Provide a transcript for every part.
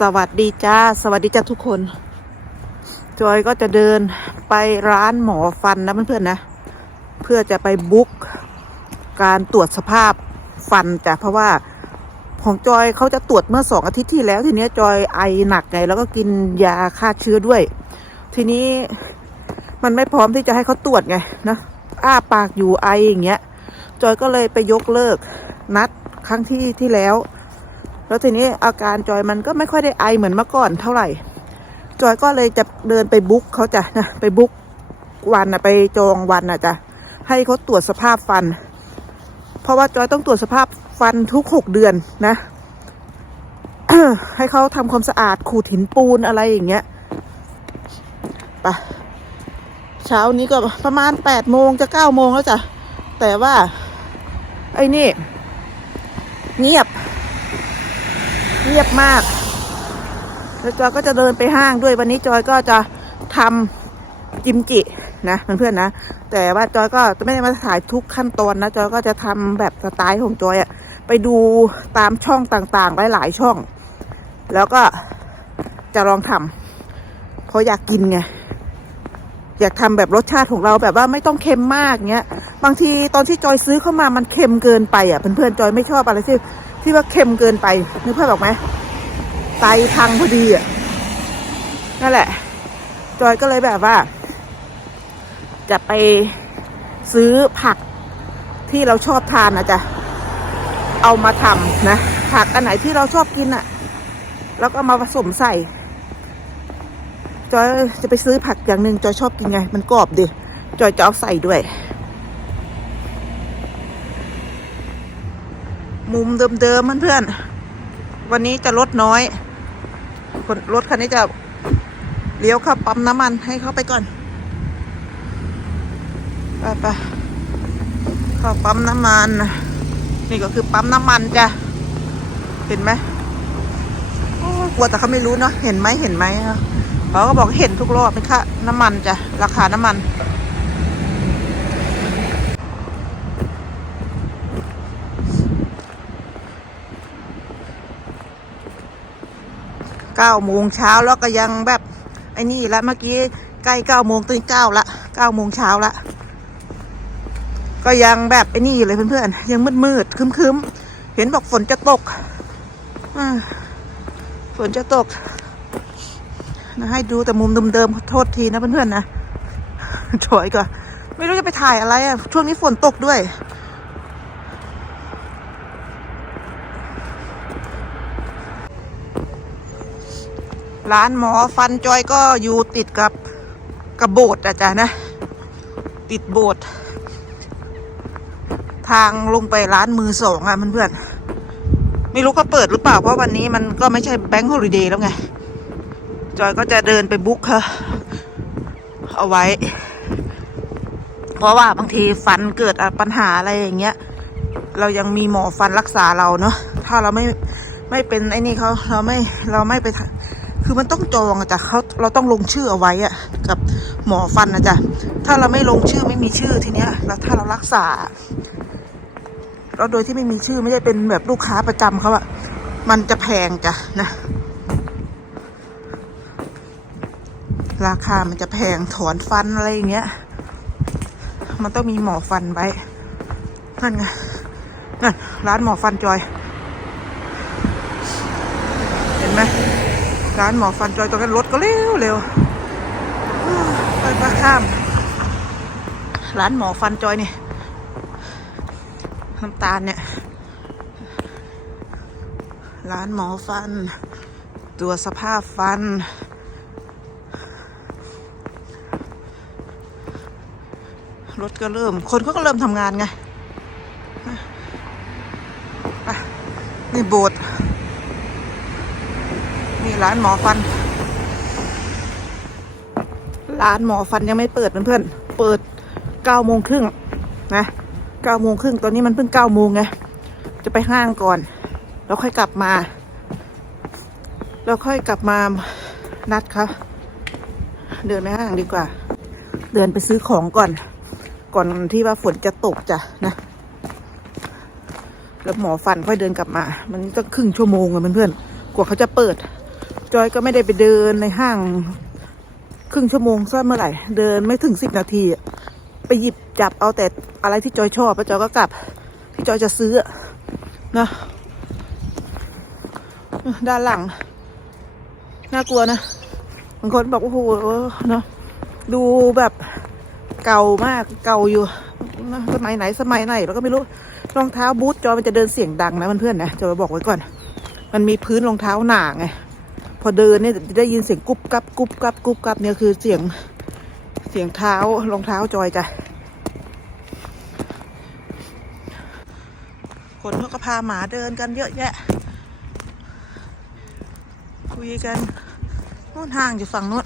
สวัสดีจ้า สวัสดีจ้าทุกคน จอยก็จะเดินไปร้านหมอฟันนะเพื่อนๆนะ เพื่อจะไปบุ๊กการตรวจสภาพฟันจ้ะเพราะว่าของจอยเขาจะตรวจเมื่อสองอาทิตย์ที่แล้ว ทีนี้จอยไอหนักไงแล้วก็กินยาฆ่าเชื้อด้วย ทีนี้มันไม่พร้อมที่จะให้เขาตรวจไงนะอ้าปากอยู่ไออย่างเงี้ยจอยก็เลยไปยกเลิกนัดครั้งที่ที่แล้ว แล้วทีนี้อาการจอยมันก็ไม่ค่อยได้ไอเหมือนเมื่อก่อนเท่าไหร่ จอยก็เลยจะเดินไปบุ๊กเขาจะนะไปบุ๊กวันนะไปจองวันนะจ้ะให้เขาตรวจสภาพฟัน เพราะว่าจอยต้องตรวจสภาพฟันทุกหกเดือนนะให้เขาทำความสะอาดขูดหินปูนอะไรอย่างเงี้ยไปะเช้านี้ก็ประมาณแปดโมงจะเก้าโมงแล้วจ้ะแต่ว่า ไอ้นี่ เงียบ เงียบมาก แล้วจอยก็จะเดินไปห้างด้วยวันนี้จอยก็จะทำจิมจินะเพื่อนๆนะ แต่ว่าจอยก็จะไม่ได้มาถ่ายทุกขั้นตอนนะจอยก็จะทำแบบสไตล์ของจอยอะไปดูตามช่องต่างๆไว้หลายช่อง แล้วก็จะลองทำเพราะอยากกินไงอยากทำแบบรสชาติของเราแบบว่าไม่ต้องเค็มมากเงี้ย บางทีตอนที่จอยซื้อเข้ามามันเค็มเกินไปอะเพื่อนๆจอยไม่ชอบอะไรที่ ที่ว่าเค็มเกินไปนึกภาพออกไหมไตพังพอดีอะนั่นแหละ จอยก็เลยแบบว่า จะไปซื้อผักที่เราชอบทานนะจ๊ะเอามาทำนะ ผักอันไหนที่เราชอบกินอะ แล้วก็มาผสมใส่จอยจะไปซื้อผักอย่างหนึ่งจอยชอบกินไง มันกรอบดิจอยจะเอาใส่ด้วย มุมเดิมๆเพื่อนๆวันนี้จะลดน้อยคนรถคันนี้จะเลี้ยวเข้าปั๊มน้ำมันให้เขาไปก่อนไปไปๆเข้าปั๊มน้ำมัน นี่ก็คือปั๊มน้ำมันจ้ะเห็นไหมกลัวแต่เขาไม่รู้เนาะเห็นไหมเห็นไหมเขาก็บอกเห็นทุกรอบเป็นค่าน้ำมันจ้ะราคาน้ำมัน ก้าโมงเช้าแล้วก็ยังแบบไอ้นี่ล้วเมื่อกี้ใกล้เก้าโมงตื่นเก้าละเก้าโมงเช้าละก็ยังแบบไอ้นี่อยู่เลยเพื่อนๆยังมืดมืดๆครึ้มเห็นบอกฝนจะตกฝนจะตกนะให้ดูแต่มุมเดิมๆขอโทษทีนะเพื่อนๆนะถอยก่อนไม่รู้จะไปถ่ายอะไรอะช่วงนี้ฝนตกด้วย ร้านหมอฟันจอยก็อยู่ติดกับกับโบสถ์อาจารย์นะ ติดโบสถ์ทางลงไปร้านมือสองอะเพื่อนไม่รู้เขาเปิดหรือเปล่า เพราะวันนี้มันก็ไม่ใช่แบงค์ฮอลิเดย์แล้วไง จอยก็จะเดินไปบุ๊กเขาเอาไว้ เพราะว่าบางทีฟันเกิดปัญหาอะไรอย่างเงี้ย เรายังมีหมอฟันรักษาเราเนาะถ้าเราไม่ไม่เป็นไอ้นี่เขาเราไม่เราไม่ไปท คือมันต้องจองอะจ้ะเขาเราต้องลงชื่อเอาไว้อะกับหมอฟันนะจ๊ะถ้าเราไม่ลงชื่อไม่มีชื่อทีเนี้ยแล้วถ้าเรารักษา เราโดยที่ไม่มีชื่อไม่ได้เป็นแบบลูกค้าประจำเขาอะมันจะแพงจ้ะนะ ราคามันจะแพงถอนฟันอะไรอย่างเงี้ย มันต้องมีหมอฟันไว้นั่นไงนั่นร้านหมอฟันจอย เห็นไหม ร้านหมอฟันจอยตรงนั้นรถก็เร็วเร็วไปปข้าม ร้านหมอฟันจอยนี่น้ำตาลเนี่ย ร้านหมอฟัน ตัวสภาพฟัน รถก็เริ่ม คนเขาก็เริ่มทำงานไงนี่โบสถ์ ร้านหมอฟัน ร้านหมอฟันยังไม่เปิดเพื่อนๆ เปิดเก้าโมงครึ่งนะเก้าโมงครึ่งตอนนี้มันเพิ่งเก้าโมงไง จะไปห้างก่อน แล้วค่อยกลับมา แล้วค่อยกลับมานัดเขาเดินไปห้างดีกว่า เดินไปซื้อของก่อน ก่อนที่ว่าฝนจะตกจ้ะนะแล้วหมอฟันค่อยเดินกลับมา มันต้องครึ่งชั่วโมงอะเพื่อนๆ กว่าเขาจะเปิด จอยก็ไม่ได้ไปเดินในห้าง ครึ่งชั่วโมงซะเมื่อไหร่ เดินไม่ถึงสิบนาที ไปหยิบจับเอาแต่อะไรที่จอยชอบแล้วจอยก็กลับที่จอยจะซื้อนะด้านหลัง น่ากลัวนะบางคนบอกโอ้โหเนาะดูแบบเก่ามากเก่าอยู่นะสมัยไหนสมัยไหนเราก็ไม่รู้รองเท้าบูทจอยมันจะเดินเสียงดังนะเพื่อนๆนะจอยบอกไว้ก่อน มันมีพื้นรองเท้าหนาไง พอเดินเนี่ยจะได้ยินเสียงกุบกับกุบกับกุบกับเนี่ยคือเสียงเสียงเท้ารองเท้าจอยจ้ะคนเขาก็พาหมาเดินกันเยอะแยะ คุยกันนู่นห่างอยู่ฝั่งนู้น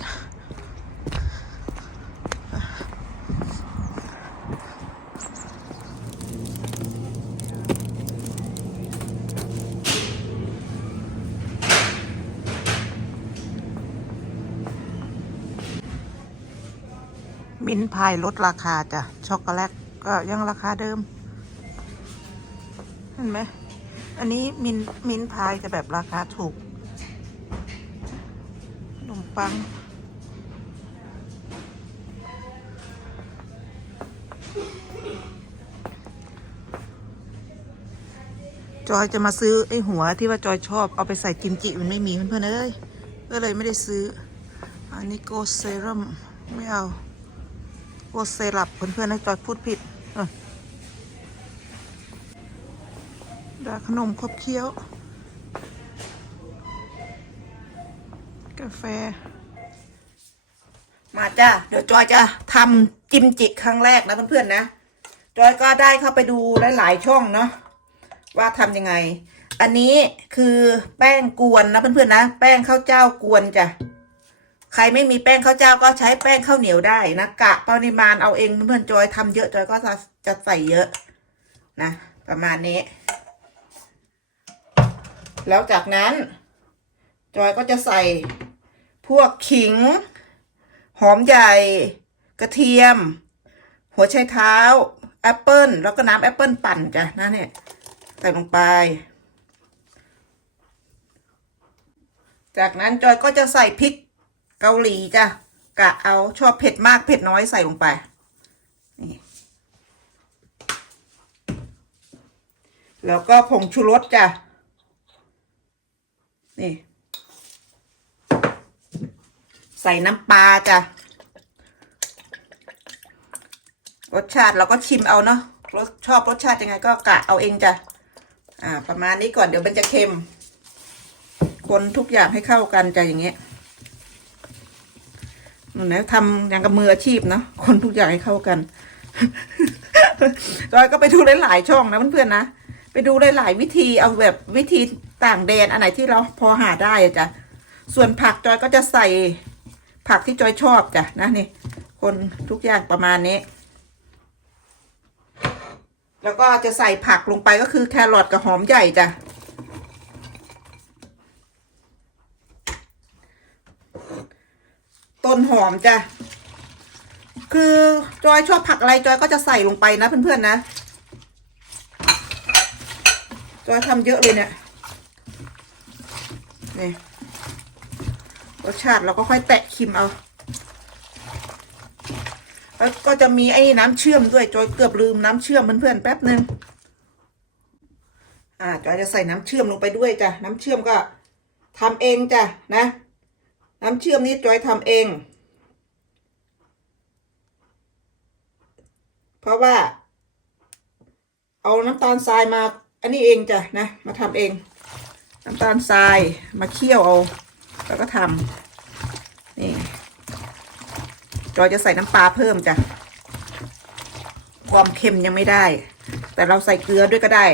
พายลดราคาจ้ะ ช็อกโกแลตก็ยังราคาเดิม เห็นไหม อันนี้มินมินพายจะแบบราคาถูกขนมปัง จอยจะมาซื้อไอ้หัวที่ว่าจอยชอบเอาไปใส่กิมจิมันไม่มีเพื่อนๆเอ้ยก็เลยไม่ได้ซื้ออันนี้โกเซรั่มไม่เอา โกเซรับเพื่อนๆนะจอยพูดผิดดาขนมครบเคี้ยว กาแฟ มาจ้าเดี๋ยวจอยจะทำจิมจิครั้งแรกนะเพื่อนๆนะ จอยก็ได้เข้าไปดูหลายๆช่องเนาะว่าทำยังไง อันนี้คือแป้งกวนนะเพื่อนๆนะ แป้งข้าวเจ้ากวนจ้ะ ใครไม่มีแป้งข้าวเจ้าก็ใช้แป้งข้าวเหนียวได้นะกะปริมาณเอาเองเพื่อนจอยทำเยอะจอยก็จะจะใส่เยอะนะประมาณนี้ แล้วจากนั้น จอยก็จะใส่พวกขิง หอมใหญ่ กระเทียม หัวไชเท้าแอปเปิลแล้วก็น้ำแอปเปิลปั่นจ้ะนั่นเนี่ยใส่ลงไป จากนั้นจอยก็จะใส่พริก เกาหลีจ้ะกะเอาชอบเผ็ดมากเผ็ดน้อยใส่ลงไปนี่แล้วก็ผงชูรสจ้ะนี่ ใส่น้ำปลาจ้ะรสชาติเราก็ชิมเอาเนาะรสชอบรสชาติยังไงก็กะเอาเองจ้ะอ่า ประมาณนี้ก่อนเดี๋ยวมันจะเค็ม คนทุกอย่างให้เข้ากันจ้ะอย่างเงี้ย นั่นะทำอย่างกับมืออาชีพเนาะคนทุกอย่างให้เข้ากันจอยก็ไปดูหลายๆช่องนะเพื่อนๆนะไปดูหลายๆวิธีเอาแบบวิธีต่างแดนอันไหนที่เราพอหาได้อะจ้ะส่วนผักจอยก็จะใส่ผักที่จอยชอบจ้ะนะนี่ คนทุกอย่างประมาณนี้ แล้วก็จะใส่ผักลงไปก็คือแครอทกับหอมใหญ่จ้ะ ต้นหอมจ้ะ คือจอยชอบผักอะไรจอยก็จะใส่ลงไปนะเพื่อนๆนะ จอยทำเยอะเลยเนี่ย นี่รสชาติเราก็ค่อยแตะชิมเอา แล้วก็จะมีไอ้น้ำเชื่อมด้วย จอยเกือบลืมน้ำเชื่อมเพื่อนๆแป๊บหนึ่งอ่าจอยจะใส่น้ำเชื่อมลงไปด้วยจ้ะ น้ำเชื่อมก็ทำเองจ้ะนะ น้ำเชื่อมนี้จอยทำเอง เพราะว่า เอาน้ำตาลทรายมา อันนี้เองจ้ะนะ มาทำเอง น้ำตาลทรายมาเคี่ยวเอา แล้วก็ทำนี่ จอยจะใส่น้ำปลาเพิ่มจ้ะ ความเค็มยังไม่ได้ แต่เราใส่เกลือด้วยก็ได้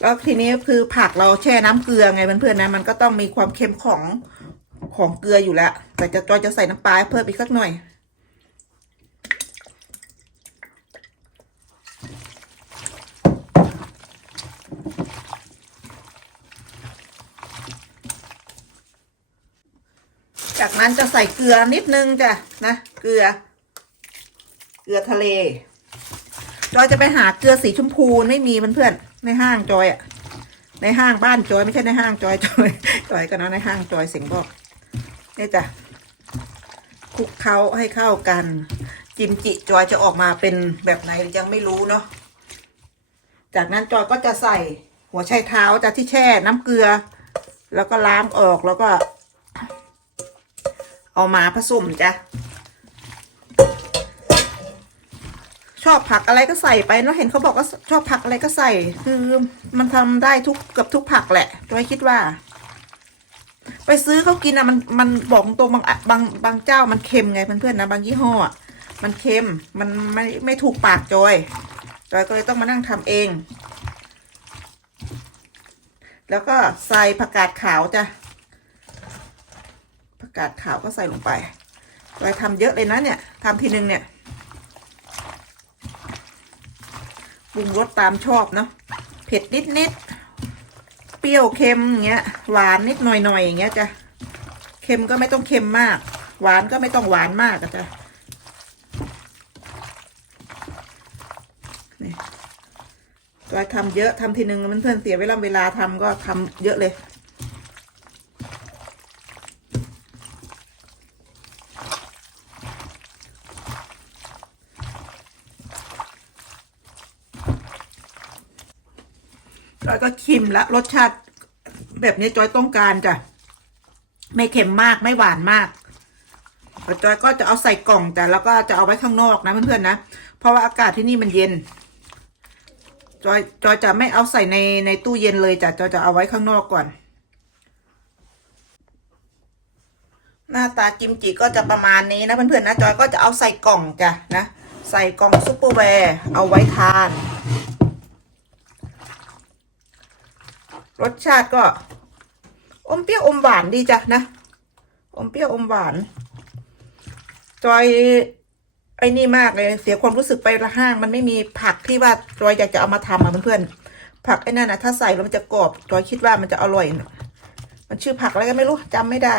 แล้วทีนี้คือผักเราแช่น้ำเกลือไงเพื่อนๆนะมันก็ต้องมีความเค็มของ ของเกลืออยู่แล้ว แต่จะจอยจะใส่น้ำปลาเพิ่มอีกสักหน่อย จากนั้นจะใส่เกลือนิดนึงจ้ะนะ เกลือ เกลือทะเล จอยจะไปหาเกลือสีชมพูไม่มีเพื่อนๆในห้างจอยอะในห้างบ้านจอยไม่ใช่ในห้างจอยจอยจอยกันนะในห้างจอยเสียงบอก นี่ยจ้ะคลุกเคล้าให้เข้ากัน จิมจิจอยจะออกมาเป็นแบบไหนยังไม่รู้เนาะจากนั้นจอยก็จะใส่หัวไชเท้าจากที่แช่น้ำเกลือ แล้วก็ล้างออกแล้วก็ เอามาผสมจ้ะชอบผักอะไรก็ใส่ไปเนาะเห็นเขาบอกว่าชอบผักอะไรก็ใส่ คือมันทำได้ทุกเกับทุกผักแหละจอยคิดว่า ไปซื้อเขากินอะมันมันบอกตรงบางบางบางเจ้ามันเค็มไงเพื่อนๆนะบางยี่ห้ออะมันเค็มมันไม่ไม่ถูกปากจอยจอยก็เลยต้องมานั่งทำเอง แล้วก็ใส่ผักกาดขาวจ้ะผักกาดขาวก็ใส่ลงไปจอยทำเยอะเลยนะเนี่ยทำทีนึงเนี่ยปรุงรสตามชอบเนาะเผ็ดนิดนิด ปรี้ยวเค็มอย่างเงี้ย หวานนิดหน่อยหน่อยอย่างเงี้ยจ้ะเค็มก็ไม่ต้องเค็มมาก หวานก็ไม่ต้องหวานมากจ้ะนี่จอยทำเยอะทำทีนึงมันเพื่อนๆเสียเวลาเวลาทำก็ทำเยอะเลย จอยก็ชิมละรสชาติ แบบนี้จอยต้องการจ้ะไม่เค็มมากไม่หวานมากแล้วจอยก็จะเอาใส่กล่องแต่แล้วก็จะเอาไว้ข้างนอกนะเพื่อนๆนะเพราะว่าอากาศที่นี่มันเย็น จอยจอยจะไม่เอาใส่ในในตู้เย็นเลยจ้ะจอยจะเอาไว้ข้างนอกก่อน หน้าตากิมจิก็จะประมาณนี้นะเพื่อนๆนะจอยก็จะเอาใส่กล่องจ้ะนะใส่กล่องซุปเปอร์แวร์เอาไว้ทาน รสชาติก็ อมเปรี้ยวอมหวานดีจ้ะนะ อมเปรี้ยวอมหวาน จอยไอ้นี่มากเลยเสียความรู้สึกไปละห้าง มันไม่มีผักที่ว่าจอยอยากจะเอามาทำอะเพื่อนๆผักไอ้นั่นนะถ้าใส่แล้วมันจะกรอบจอยคิดว่ามันจะอร่อย มันชื่อผักอะไรก็ไม่รู้จำไม่ได้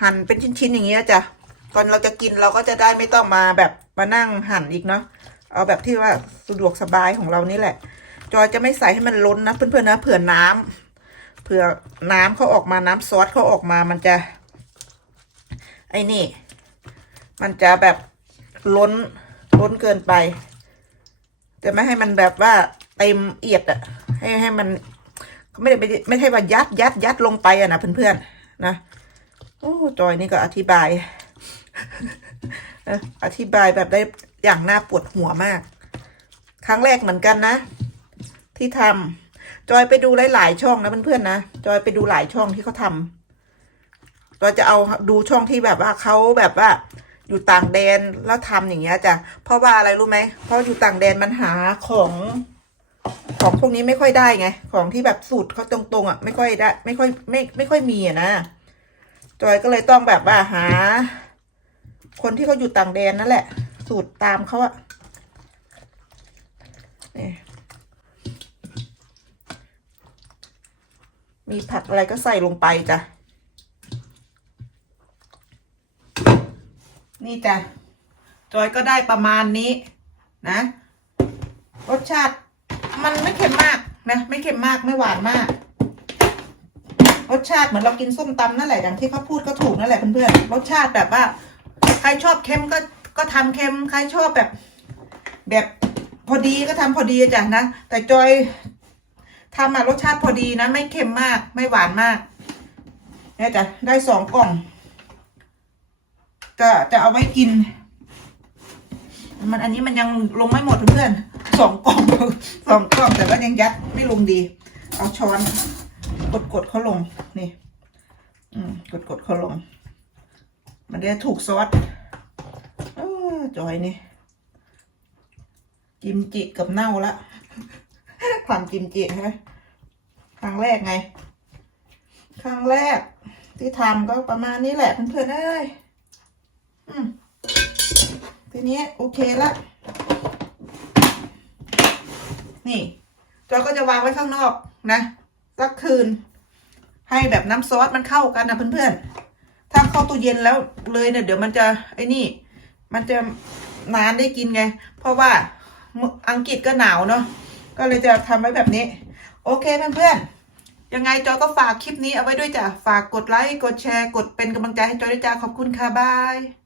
หั่นเป็นชิ้นๆอย่างเงี้ยจ้ะก่อนเราจะกินเราก็จะได้ไม่ต้องมาแบบมานั่งหั่นอีกเนาะเอาแบบที่ว่า สะดวกสบายของเรานี่แหละ จอยจะไม่ใส่ให้มันล้นนะเพื่อนๆนะเผื่อน้ำเผื่อน้ำเขาออกมาน้ำซอสเขาออกมามันจะ ไอ้นี่ มันจะแบบล้นล้นเกินไปจะไม่ให้มันแบบว่าเต็มเอียดอะให้ให้มันไม่ได้ไม่ไม่ใช่ว่ายัดยัดยัดลงไปอะนะเพื่อนๆนะโอ้จอยนี่ก็อธิบายอธิบายแบบได้อย่างน่าปวดหัวมาก ครั้งแรกเหมือนกันนะ ที่ทำจอยไปดูหลาย ๆ ช่องนะเพื่อนๆนะจอยไปดูหลายช่องที่เขาทำจอยจะเอาดูช่องที่แบบว่าเขาแบบว่า อยู่ต่างแดนแล้วทำอย่างเงี้ยจ้ะเพราะว่าอะไรรู้ไหมเพราะอยู่ต่างแดนมันหาของของพวกนี้ไม่ค่อยได้ไง ของที่แบบสูตรเขาตรงๆอะไม่ค่อยได้ ไม่ค่อยไม่ไม่ค่อยมีอะนะจอยก็เลยต้องแบบว่าหา คนที่เขาอยู่ต่างแดนนั่นแหละ สูตรตามเขาอะนี่ มีผักอะไรก็ใส่ลงไปจ้ะ นี่จ้ะ จอยก็ได้ประมาณนี้นะ รสชาติมันไม่เค็มมากนะ ไม่เค็มมากไม่หวานมาก รสชาติเหมือนเรากินส้มตำนั่นแหละอย่างที่เขาพูดก็ถูกนั่นแหละเพื่อนๆรสชาติแบบว่า ใครชอบเค็มก็ก็ทำเค็มใครชอบแบบแบบพอดีก็ทำพอดีจ้ะนะแต่จอย ทำมารสชาติพอดีนะ ไม่เค็มมากไม่หวานมากเนี่ยจ้ะได้สองกล่อง จะจะเอาไว้กิน มันอันนี้มันยังลงไม่หมดเพื่อนสองกล่องสองกล่องแต่ว่ายังยัดไม่ลงดี เอาช้อนกดกดเขาลงนี่ อืมกดกดเขาลง มันได้ถูกซอสเออจอยนี่ กิมจิกับเน่าละ ทำกิมจิใช่ไหมครั้งแรกไง ครั้งแรก ที่ทำก็ประมาณนี้แหละเพื่อนๆเอ้ยอทีนี้โอเคละ นี่จอยก็จะวางไว้ข้างนอกนะสักคืน ให้แบบน้ำซอสมันเข้ากันนะเพื่อนๆ ถ้าเข้าตู้เย็นแล้วเลยเนี่ยเดี๋ยวมันจะไอ้นี่ มันจะนานได้กินไง เพราะว่าอังกฤษก็หนาวเนาะ ก็เลยจะทำไว้แบบนี้ โอเคเพื่อนๆ ยังไงจอยก็ฝากคลิปนี้เอาไว้ด้วยจ้ะ ฝากกดไลค์ กดแชร์ กดเป็นกำลังใจให้จอยด้วยจ้าขอบคุณค่ะบาย